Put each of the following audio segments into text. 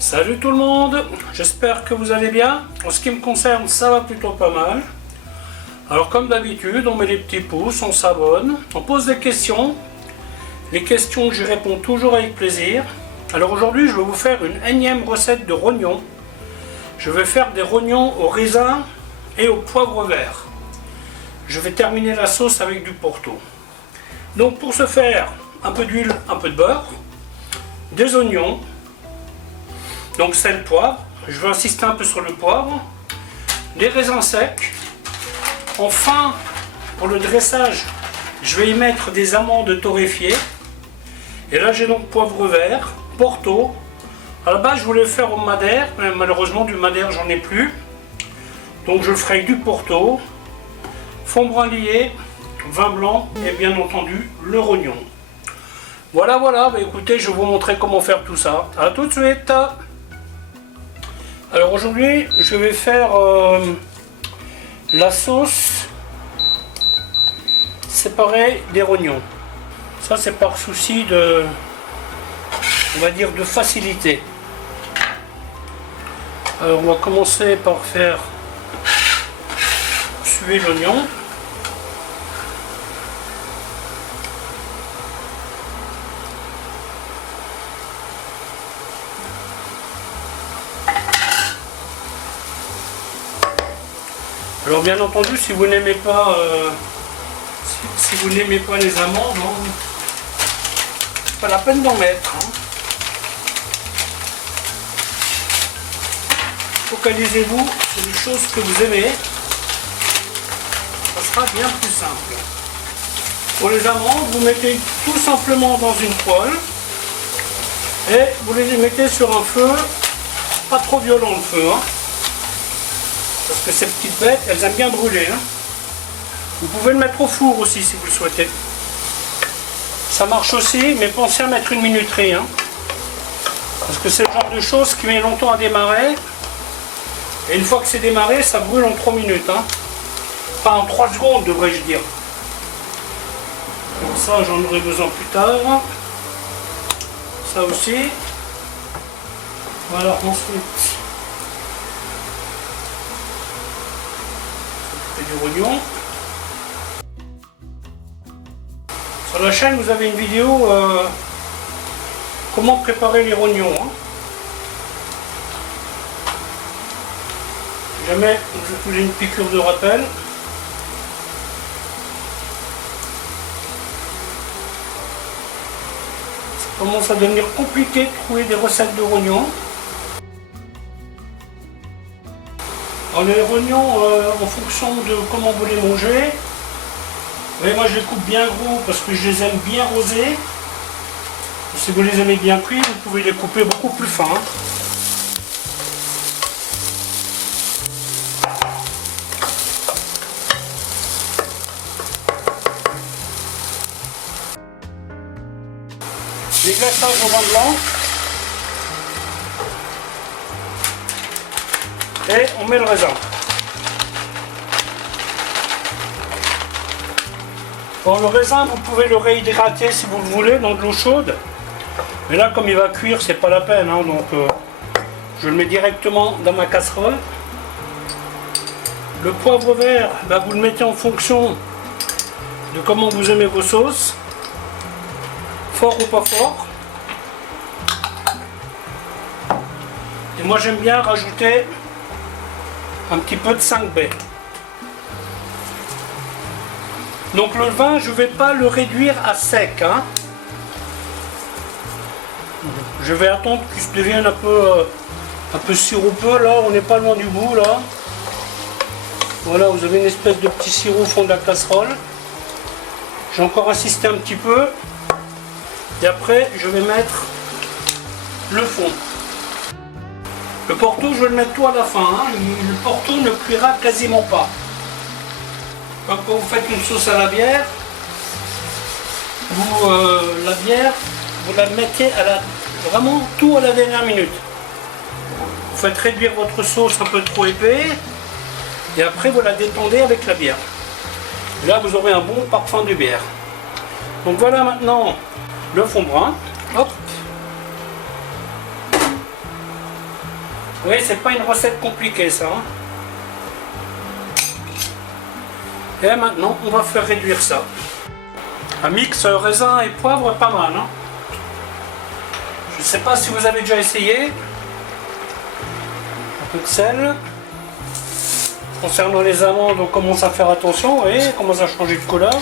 Salut tout le monde, j'espère que vous allez bien. En ce qui me concerne, ça va plutôt pas mal. Alors comme d'habitude, on met les petits pouces, on s'abonne, on pose des questions. Les questions, j'y réponds toujours avec plaisir. Alors aujourd'hui, je vais vous faire une énième recette de rognons. Je vais faire des rognons au raisin et au poivre vert. Je vais terminer la sauce avec du Porto. Donc pour ce faire, un peu d'huile, un peu de beurre, des oignons, donc sel, poivre, je vais insister un peu sur le poivre, des raisins secs. Enfin, pour le dressage, je vais y mettre des amandes torréfiées. Et là j'ai donc poivre vert, Porto. À la base je voulais le faire au madère, mais malheureusement du madère j'en ai plus. Donc je le ferai avec du Porto, fond brun lié, vin blanc et bien entendu le rognon. Voilà, bah écoutez, je vais vous montrer comment faire tout ça. A tout de suite. Alors aujourd'hui, je vais faire la sauce séparée des rognons. Ça c'est par souci de, on va dire, de facilité. Alors on va commencer par faire suer l'oignon. Alors bien entendu, si vous n'aimez pas, si vous n'aimez pas les amandes, c'est pas la peine d'en mettre. Focalisez-vous sur les choses que vous aimez, ça sera bien plus simple. Pour les amandes, vous mettez tout simplement dans une poêle et vous les mettez sur un feu, pas trop violent le feu. Parce que ces petites bêtes, elles aiment bien brûler. Vous pouvez le mettre au four aussi si vous le souhaitez. Ça marche aussi, mais pensez à mettre une minuterie. Parce que c'est le genre de chose qui met longtemps à démarrer. Et une fois que c'est démarré, ça brûle en 3 minutes. Enfin en 3 secondes devrais-je dire. Donc ça j'en aurai besoin plus tard. Ça aussi. Voilà, ensuite. Du rognon. Sur la chaîne vous avez une vidéo comment préparer les rognons. Si jamais vous voulez une piqûre de rappel. Ça commence à devenir compliqué de trouver des recettes de rognons. Alors les rognons, en fonction de comment vous les mangez, moi je les coupe bien gros parce que je les aime bien rosés. Si vous les aimez bien cuits, vous pouvez les couper beaucoup plus fins. Les glaçages au vin blanc. Et on met le raisin. Bon, le raisin, vous pouvez le réhydrater si vous le voulez dans de l'eau chaude. Mais là, comme il va cuire, c'est pas la peine. Donc, je le mets directement dans ma casserole. Le poivre vert, vous le mettez en fonction de comment vous aimez vos sauces. Fort ou pas fort. Et moi, j'aime bien rajouter un petit peu de 5B. Donc le vin, je ne vais pas le réduire à sec. Je vais attendre qu'il se devienne un peu sirupeux. Là, on n'est pas loin du bout. Là. Voilà, vous avez une espèce de petit sirop au fond de la casserole. J'ai encore insisté un petit peu. Et après, je vais mettre le fond. Le Porto, je vais le mettre tout à la fin. Le Porto ne cuira quasiment pas. Quand vous faites une sauce à la bière, la bière, vous la mettez vraiment tout à la dernière minute. Vous faites réduire votre sauce un peu trop épais et après vous la détendez avec la bière. Et là, vous aurez un bon parfum de bière. Donc voilà maintenant le fond brun. Hop. Oui, c'est pas une recette compliquée ça. Hein. Et maintenant, on va faire réduire ça. Un mix raisin et poivre, pas mal. Hein. Je ne sais pas si vous avez déjà essayé. Un peu de sel. Concernant les amandes, on commence à faire attention. Vous voyez, on commence à changer de couleur.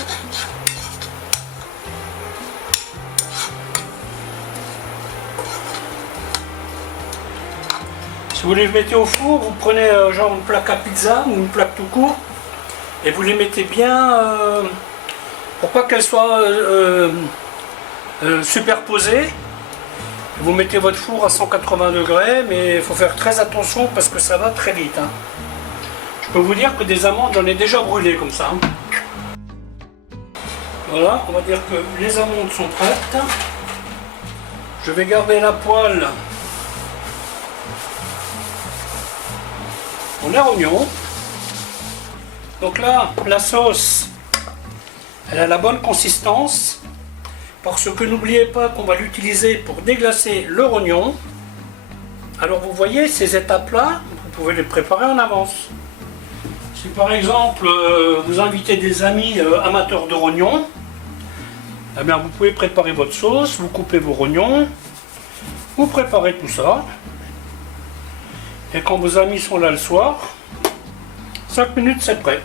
Si vous les mettez au four, vous prenez genre une plaque à pizza ou une plaque tout court et vous les mettez bien pour pas qu'elles soient superposées. Vous mettez votre four à 180 degrés, mais il faut faire très attention parce que ça va très vite. Hein. Je peux vous dire que des amandes, j'en ai déjà brûlé comme ça. Hein. Voilà, on va dire que les amandes sont prêtes. Je vais garder la poêle pour les oignons. Donc là, la sauce, elle a la bonne consistance. Parce que n'oubliez pas qu'on va l'utiliser pour déglacer le rognon. Alors vous voyez, ces étapes-là, vous pouvez les préparer en avance. Si par exemple, vous invitez des amis amateurs de rognons, eh bien, vous pouvez préparer votre sauce, vous coupez vos rognons, vous préparez tout ça. Et quand vos amis sont là le soir, 5 minutes c'est prêt.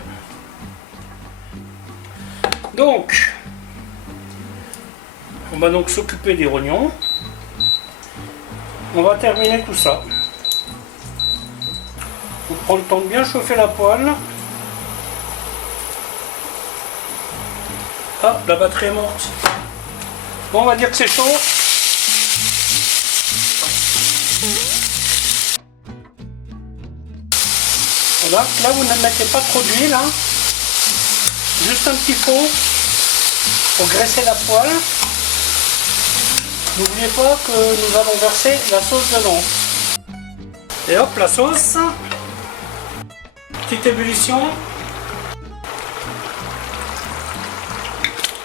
Donc, on va donc s'occuper des rognons. On va terminer tout ça. On prend le temps de bien chauffer la poêle. Ah, la batterie est morte. Bon, on va dire que c'est chaud. Voilà, là vous ne mettez pas trop d'huile, hein. Juste un petit fond pour graisser la poêle. N'oubliez pas que nous allons verser la sauce dedans. Et hop, la sauce. Petite ébullition.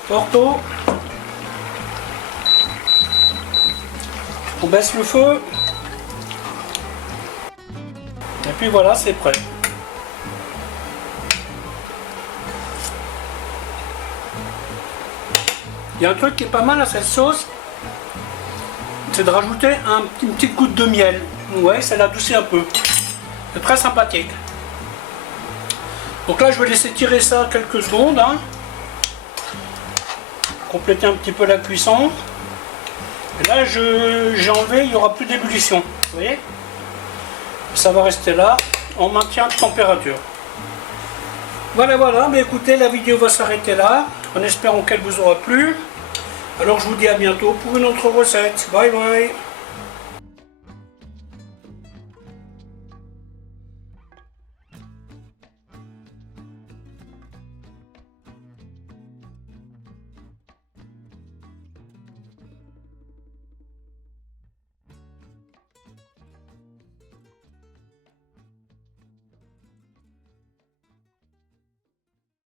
Porto. On baisse le feu. Et puis voilà, c'est prêt. Il y a un truc qui est pas mal à cette sauce, c'est de rajouter une petite goutte de miel. Ouais, ça l'adoucit un peu. C'est très sympathique. Donc là, je vais laisser tirer ça quelques secondes. Hein. Compléter un petit peu la cuisson. Et là, j'ai enlevé, il n'y aura plus d'ébullition. Vous voyez? Ça va rester là, en maintien de température. Voilà, voilà, mais écoutez, la vidéo va s'arrêter là, en espérant qu'elle vous aura plu. Alors je vous dis à bientôt pour une autre recette. Bye bye.